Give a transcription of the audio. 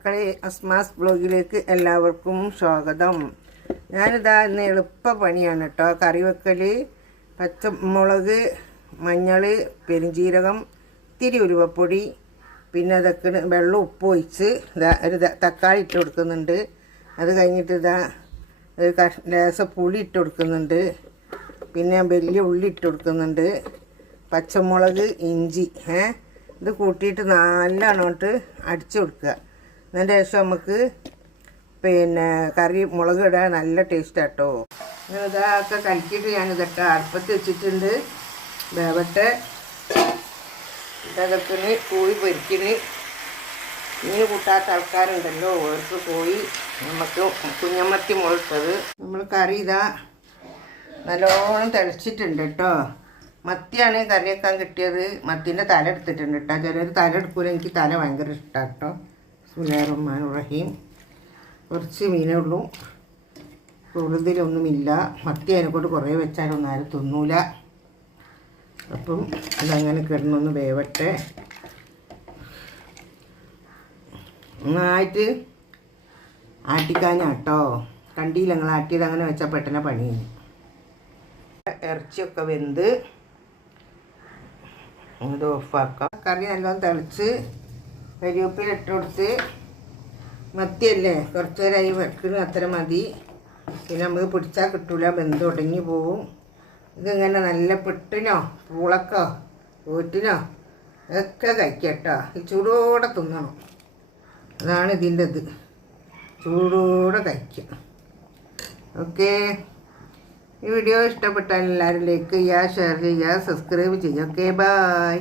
മക്കളെ അസ്മാസ് ബ്ലോഗിലേക്ക് എല്ലാവർക്കും സ്വാഗതം. ഞാനിതാ ഇന്ന് എളുപ്പ പണിയാണ് കേട്ടോ. കറി വെക്കൽ, പച്ചമുളക്, മഞ്ഞൾ, പെരുംജീരകം, ഇത്തിരി ഉലുവപ്പൊടി, പിന്നെ അതൊക്കെ വെള്ളം ഉപ്പ് ഒഴിച്ച് ഇതാ ഒരു തക്കാളി ഇട്ട് കൊടുക്കുന്നുണ്ട്. അത് കഴിഞ്ഞിട്ട് ഇതാ ഒരു ലേശം പുളി ഇട്ട് കൊടുക്കുന്നുണ്ട്. പിന്നെ വലിയ ഉള്ളി ഇട്ട് കൊടുക്കുന്നുണ്ട്. പച്ചമുളക്, ഇഞ്ചി ഇത് കൂട്ടിയിട്ട് നല്ലോണോട്ട് അടിച്ചു കൊടുക്കുക. അതിൻ്റെ ശേഷം നമുക്ക് പിന്നെ കറി മുളക് ഇടാൻ നല്ല ടേസ്റ്റ് ആട്ടോ. അങ്ങനെ ഇതൊക്കെ കലക്കിയിട്ട് ഞാനിതൊക്കെ അടുപ്പത്ത് വെച്ചിട്ടുണ്ട്. വേവട്ടെ. ഇതൊക്കെ കോഴി പൊരിക്കണ്. മീൻ കൂട്ടാത്ത ആൾക്കാരുണ്ടല്ലോ, അവർക്ക് കോഴി നമുക്ക് കുഞ്ഞമ്മത്തി മുളട്ടത്. നമ്മൾ കറി ഇതാ നല്ലോണം തിളച്ചിട്ടുണ്ട് കേട്ടോ. മത്തിയാണ് കറി വെക്കാൻ കിട്ടിയത്. മത്തീൻ്റെ തല എടുത്തിട്ടുണ്ട് കേട്ടോ. ചിലർ തല എടുക്കൂല, എനിക്ക് തല ഭയങ്കര ഇഷ്ടമാണ് കേട്ടോ. ബിസ്മില്ലാഹിർ-റഹ്മാനിർ-റഹീം. കുറച്ച് മീനേ ഉള്ളൂ, കൂടുതലൊന്നുമില്ല. മത്തി അതിനെക്കൊണ്ട് കുറേ വെച്ചാലൊന്നും ആരും തിന്നൂല. അപ്പം അതങ്ങനെ കിടന്നൊന്ന് വേവട്ടെ. നന്നായിട്ട് ആട്ടിക്കാഞ്ഞാട്ടോ. കണ്ടിയില്ല നിങ്ങൾ ആട്ടിയത്? അങ്ങനെ വെച്ചാൽ പെട്ടെന്ന് പണി കഴിഞ്ഞു. ഇറച്ചിയൊക്കെ വെന്ത് ഇത് ഓഫാക്കാം. കറി നല്ലോണം തിളച്ച് കരിവേപ്പില ഇട്ട് കൊടുത്ത്, മത്തിയല്ലേ കുറച്ച് നേരമായി വെക്കുന്ന അത്ര മതി. പിന്നെ നമുക്ക് പിടിച്ചാൽ കിട്ടൂല, ബന്ധം ഉടങ്ങി പോവും. ഇതിങ്ങനെ നല്ല പിട്ടിനോ പൂളക്കോ ഊറ്റിനോ ഒക്കെ കഴിക്കട്ടോ. ഈ ചൂടോടെ തിന്നണം, അതാണ് ഇതിൻ്റെ ഇത്. ചൂടോടെ കഴിക്കുക. ഓക്കേ. ഈ വീഡിയോ ഇഷ്ടപ്പെട്ടാൽ എല്ലാവരും ലൈക്ക് ചെയ്യുക, ഷെയർ ചെയ്യുക, സബ്സ്ക്രൈബ് ചെയ്യുക. Okay, by.